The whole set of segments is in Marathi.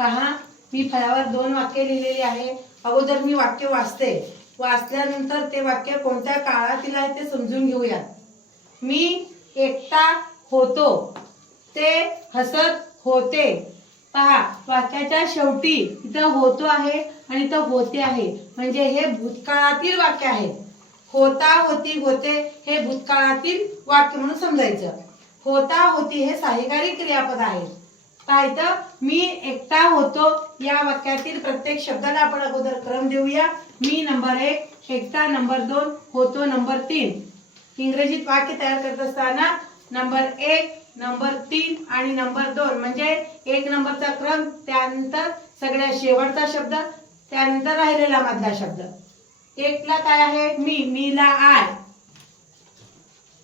पहा मी फळावर दोन वाक्य लिहिलेली आहे. अगोदर मी वाक्य वाचते. वाचल्यानंतर ते वाक्य कोणत्या काळातील आहे ते समजून घेऊयात मी एकटा होतो. ते हसत होते. पहा वाक्याच्या शेवटी इथं होतो आहे आणि इथं होते आहे. म्हणजे हे भूतकाळातील वाक्य आहे. होता होती होते हे भूतकाळातील वाक्य म्हणून समजायचं. होता होती हे सहाय्यकारी क्रियापद आहे. पहा इथं मी एकटा होतो या वाक्यातील प्रत्येक शब्दाला आपण अगोदर क्रम देऊया. मी नंबर एक एकटा नंबर दोन होतो नंबर तीन. इंग्रजीत वाक्य तयार करत असताना नंबर एक नंबर तीन आणि नंबर दोन. म्हणजे एक नंबरचा क्रम त्यानंतर सगळ्यात शेवटचा शब्द त्यानंतर राहिलेला मधला शब्द. एकला काय आहे? मी मीला आय.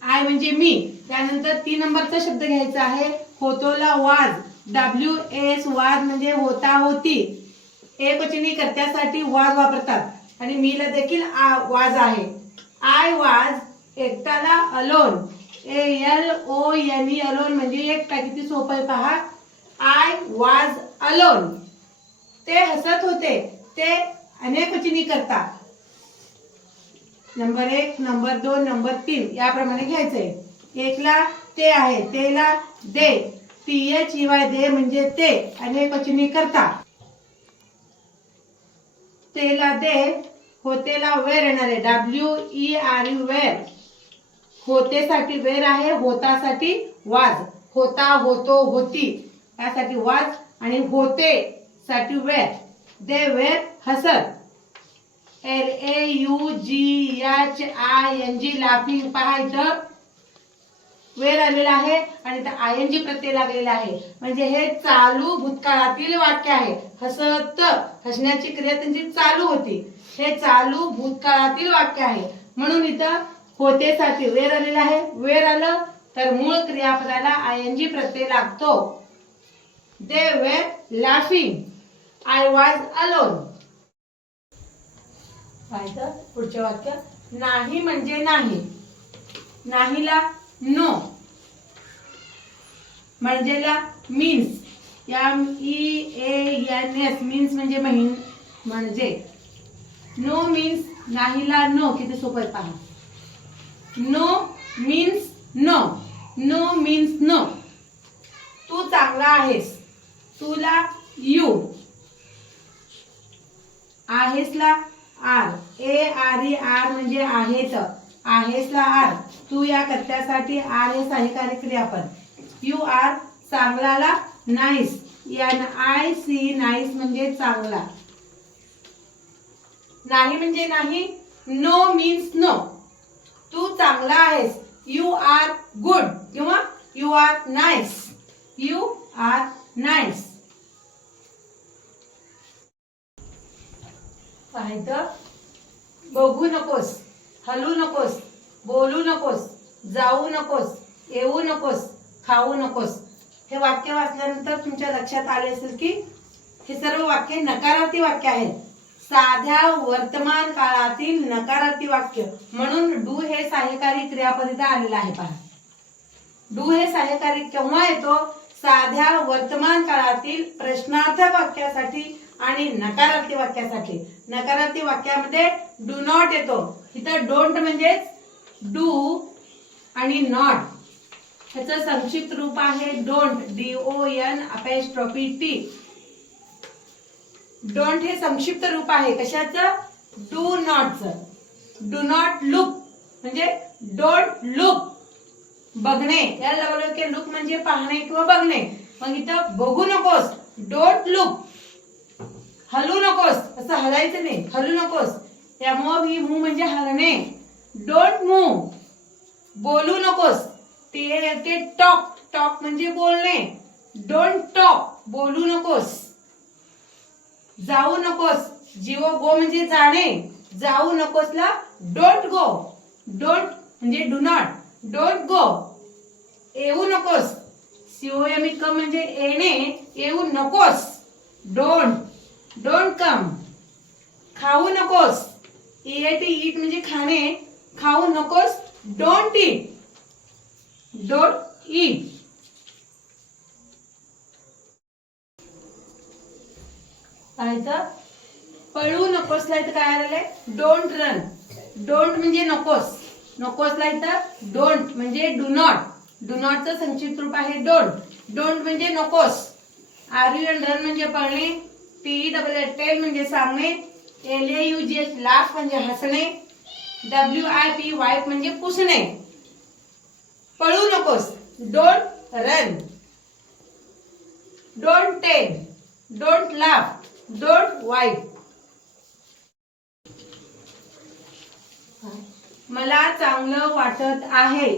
आय म्हणजे मी. त्यानंतर तीन नंबरचा शब्द घ्यायचा आहे. होतोला वाज. डब्ल्यू एस वाद म्हणजे होता होती. एकवचनी कर्त्यासाठी वाज वापरतात. आणि मीला देखील आ- वाज आहे. I was एकटाला alone A L O N E alone म्हणजे एकटा. किती सोपं आहे पहा. आय वाज अलोन ते हसत होते. ते अनेक वचनी करता. नंबर एक नंबर दोन नंबर तीन. याप्रमाणे घ्यायचंय. एकला ते आहे. तेला दे. टी एच वाय दे म्हणजे ते अनेक वचनी करता. तेला दे होतेला वेर येणार आहे W E R U were. होतेसाठी were आहे होतासाठी वाज. होता होतो होती. यासाठी वाज आणि होते साठी वेर. दे वेर हसत. L A U G H I N G laughing पहा इथं वेळ आलेला आहे आणि इथं आय जी प्रत्यय लागलेला आहे. म्हणजे हे चालू भूतकाळातील वाक्य आहे. हसत हसण्याची क्रिया त्यांची चालू होती. हे चालू भूतकाळातील वाक्य आहे. म्हणून इथं होतेसाठी वेर आलेला आहे. वेर आलं तर मूळ क्रियापदाला आय एन जी प्रत्यय लागतो. They were laughing. I was alone. पाहिजे पुढचे वाक्य नाही म्हणजे नाही. नाहीला no म्हणजेला means M E N S means म्हणजे महिन म्हणजे. नो मीन्स नाहीला नो किती सोपं आहे पहा. No means no no means no तू चांगला आहेस. तुला you. आहेसला are. A R E are म्हणजे आहेच आहेसला आर? तू या कर्त्यासाठी आर हे सहाय्यकारी क्रियापद. यू आर चांगलाला नाईस या आय सी नाईस म्हणजे चांगला. नाही म्हणजे नाही? नो मीन्स नो तू चांगला आहेस. यू आर गुड किंवा you are nice you are nice पाहिजे बघू नकोस. हलू नकोस बोलू नकोस जाऊ नकोस येऊ नकोस खाऊ नकोस. हे वाक्य वाचल्यानंतर तुमच्या लक्षात आले असेल की हे सर्व वाक्य नकारार्थी वाक्य आहेत. साध्या वर्तमान काळातील नकारार्थी वाक्य. म्हणून डू हे सहाय्यकारी क्रियापदिता आलेलं आहे पहा. डू हे सहाय्यकारी केव्हा येतो? साध्या वर्तमान काळातील प्रश्नार्थक वाक्यासाठी आणि नकारार्थी वाक्यासाठी. नकारार्थी वाक्यामध्ये डू नॉट येतो. इथं डोंट म्हणजेच डू आणि नॉट ह्याचं संक्षिप्त रूप आहे don't D O N apostrophe T don't हे संक्षिप्त रूप आहे. कशाचं? डू नॉटचं डू नॉट लुक म्हणजे डोंट लुक बघणे. याला लागलं की लुक म्हणजे पाहणे किंवा बघणे. मग इथं बघू नकोस. डोंट लुक हलू नकोस. असं हलायचं नाही. हलू नकोस. त्यामुळं ही मूव म्हणजे हलणे. डोंट मूव बोलू नकोस. ते ते टॉक टॉक म्हणजे बोलणे. डोंट टॉक बोलू नकोस. जाऊ नकोस. जीव गो म्हणजे जाणे. जाऊ नकोसला डोंट गो डोंट म्हणजे डू नॉट डोंट गो येऊ नकोस. सीओएम कम म्हणजे येणे. येऊ नकोस. डोंट डोंट कम खाऊ नकोस. ईट ईट म्हणजे खाणे. खाऊ नकोस डोंट ईट डोंट ईट तर पळू नकोस इथं काय आलेलं आहे डोंट रन डोंट म्हणजे नकोस. नकोस इथं डोंट म्हणजे डू नॉट डू नॉटचं संक्षिप्त रूप आहे डोंट डोंट म्हणजे नकोस. आर यू एन रन म्हणजे पळणे. टी डबल टेल म्हणजे सांगणे L A U G H laugh म्हणजे हसणे. डब्ल्यू आय पी वाईफ म्हणजे पुसणे. पळू नकोस. Don't run don't ten don't laugh don't वाईट मला चांगलं वाटत आहे.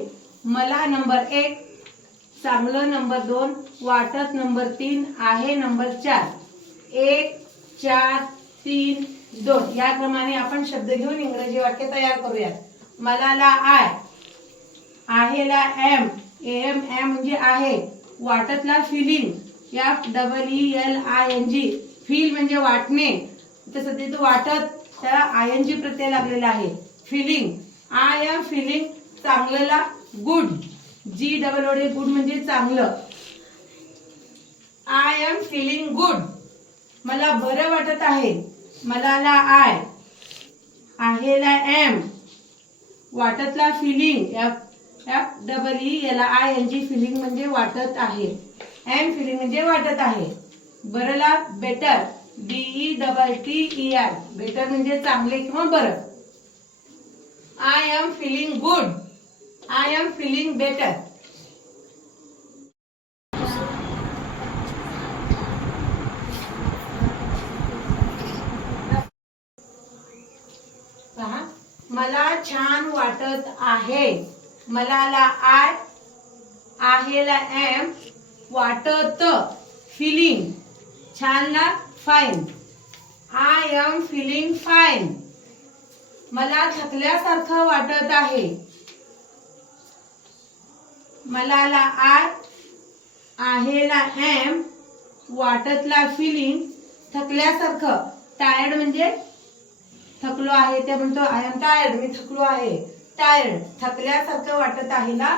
मला नंबर एक चांगलं नंबर दोन वाटत नंबर तीन आहे नंबर चार. एक चार तीन दोन. या क्रमाने आपण शब्द घेऊन इंग्रजी वाक्य तयार करूयात. मला ला आय. आहेला एम. एम एम म्हणजे आहे. वाटतला फिलिंग या double E L I N G feel म्हणजे वाटणे. तसं ते वाटत त्याला आय एन जी प्रत्यय लागलेला आहे. Feeling I am feeling चांगल्याला good G double O D good म्हणजे चांगलं. आय एम फिलिंग गुड मला बरं वाटत आहे. मला ला आय. आहेला am. वाटतला feeling F F double E याला आय एन जी फिलिंग म्हणजे वाटत आहे. एम फिलिंग म्हणजे वाटत आहे. बरंला better D E double T E R. Better म्हणजे चांगले किंवा बरं. I am feeling good. I am feeling better. पहा मला छान वाटत आहे. मला ला आय आहेला एम वाटत feeling छानला fine I am feeling fine मला थकल्यासारखं वाटत आहे. मला ला आय आहेला एम वाटतला फिलिंग थकल्यासारखं. टायर्ड म्हणजे थकलो आहे ते म्हणतो आय एम टायर्ड मी थकलो आहे. टायर्ड थकल्यासारखं वाटत आहे ना?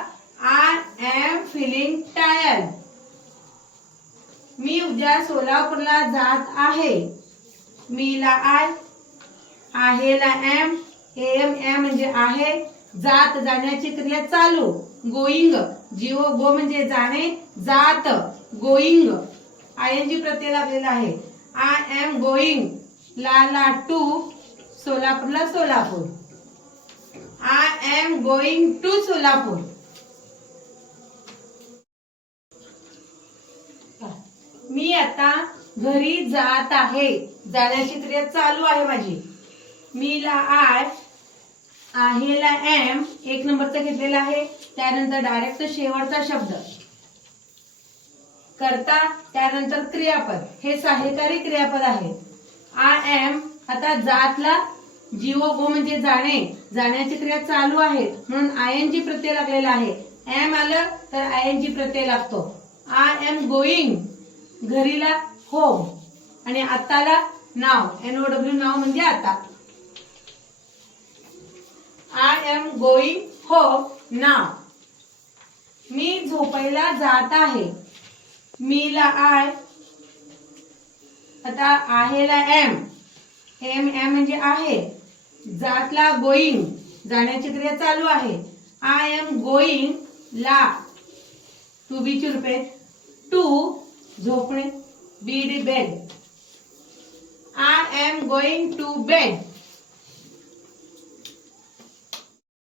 आय एम फिलिंग टायर्ड मी उद्या सोलापूरला जात आहे. मी ला आय आहे ला एम एम एम म्हणजे आहे जात जाण्याची क्रिया चालू. गोईंग जीव गो म्हणजे जाणे जात गोईंग. आय एन जी प्रत्यय लागलेला आहे. आय एम गोईंग ला ला टू सोलापूरला Solapur. I am going to Solapur. मी आता घरी जात आहे. जाण्याची क्रिया चालू आहे माझी. मी ला आय आहे ला एम एक नंबरचा घेतलेला आहे. त्यानंतर डायरेक्ट शेवटचा शब्द. करता त्यानंतर क्रियापद. हे सहाय्यकारी क्रियापद आहे. आय एम आता जातला जीव गो म्हणजे जाणे. जाण्याची क्रिया चालू आहे. म्हणून आय एन जी प्रत्यय लागलेला आहे. एम आलं तर आय एन जी प्रत्यय लागतो. आय एम गोईंग घरीला होम. आणि आताला now. N O W now म्हणजे आता. I am going home now. मी झोपायला जात आहे. मी ला आय. आता आहेला एम. एम एम म्हणजे आहे. जातला गोईंग जाण्याची क्रिया चालू आहे. आय एम गोईंग ला. टू बी रुपये to झोपणे. B D bed I am going to bed